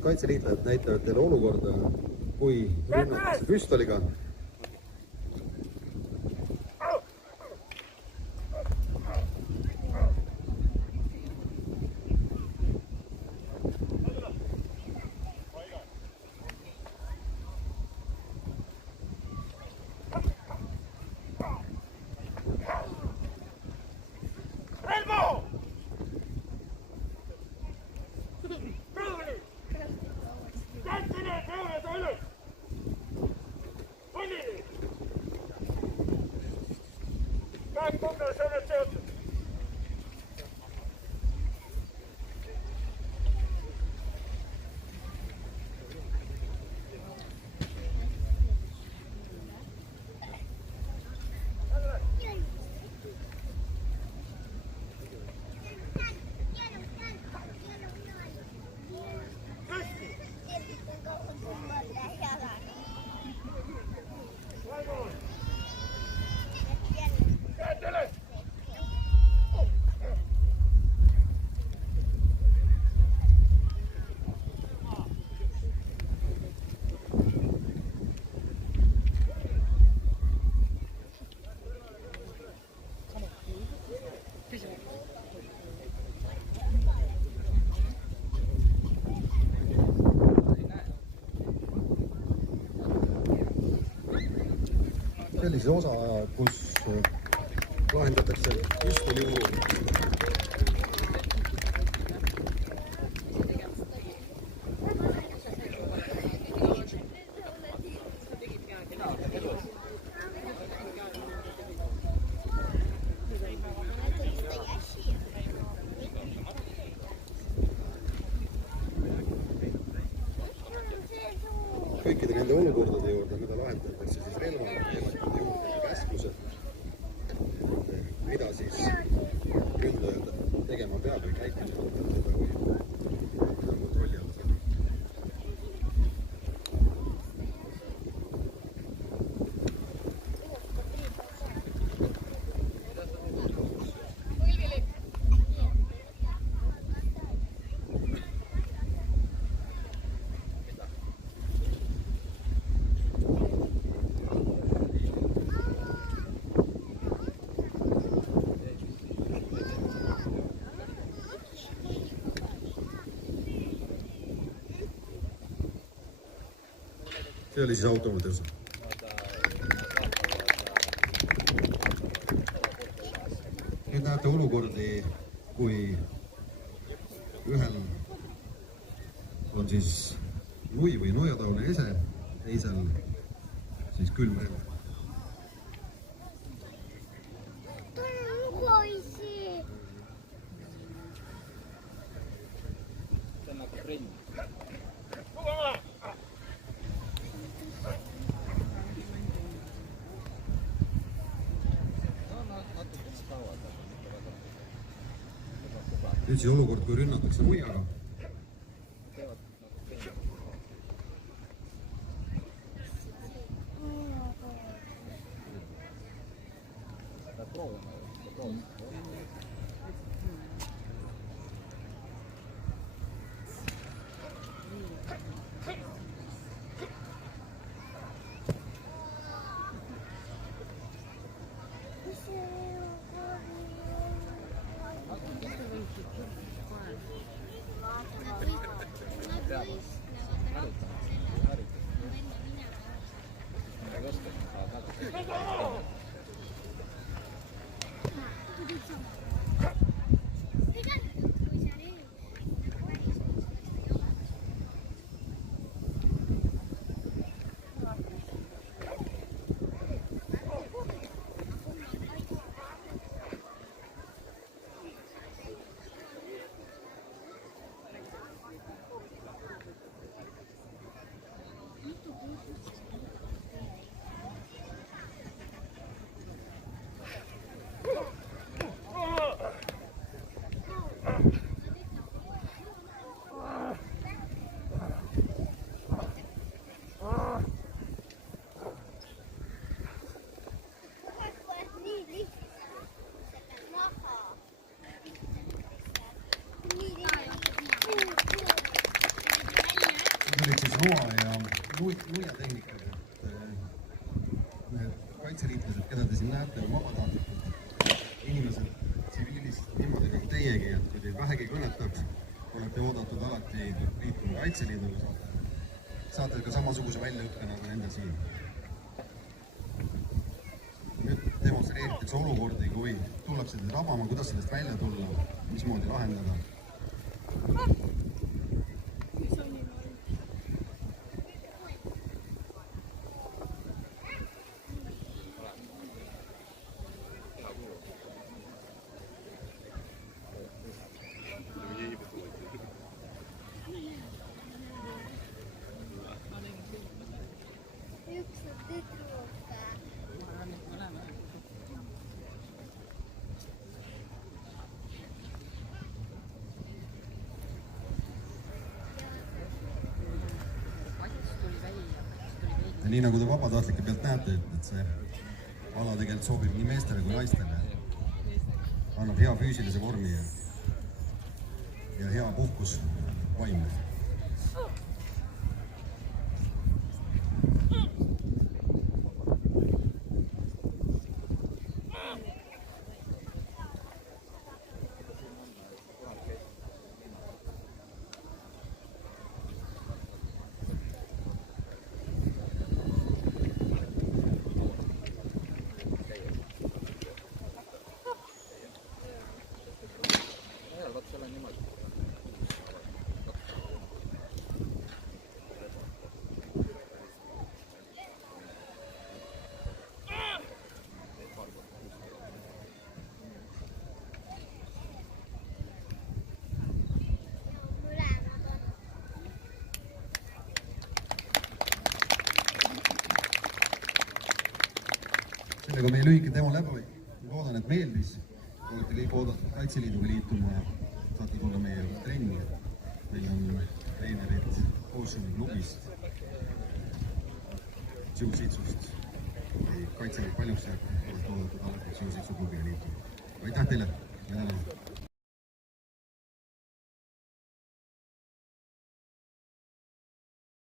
siis kaitseliitlased näitavad teile olukorda, kui rünnatakse püstoliga. Sellise osa, kus lahendatakse püstoli juurde. Kõikide nende olukordade juurde, mida lahendatakse siis relva juurde käsklused, mida siis ründajad tegema peab või käituda või kontrolli alla saada. See oli siis automaatne osa. Nüüd näete olukordi, kui ühel on siis nui või nojataune ese, teisel siis külm relv. Nüüd siis olukord, kui rünnatakse muiaga. nuiatehnikad, et need kaitseliitlased, keda te siin näete, on vabatahtlikud inimesed tsiviilis niimoodi nagu teiegi, et kui teid vähegi kõnetab, olete oodatud alati liituma Kaitseliiduga, saate ka samasuguse väljaõppe nagu nendel siin. Nüüd demonstreeritakse olukordi, kui tullakse teid rabama, kuidas sellest välja tulla, mismoodi lahendada. Ja nii nagu te vabatahtlike pealt näete, et see ala tegelikult sobib nii meestele kui naistele. Annab hea füüsilise vormi ja hea puhkus vaimne. Sellega meie lühike demo läbi, loodan, et meeldis. Olete kõik oodatud Kaitseliiduga liituma ja saate tulla meie trenni. Meil on treenerid Oceani klubist, Jiu-Jitsust. Kaitseliit Paljusjärv olete oodatud alati Jiu-Jitsu klubiga liituma. Aitäh teile!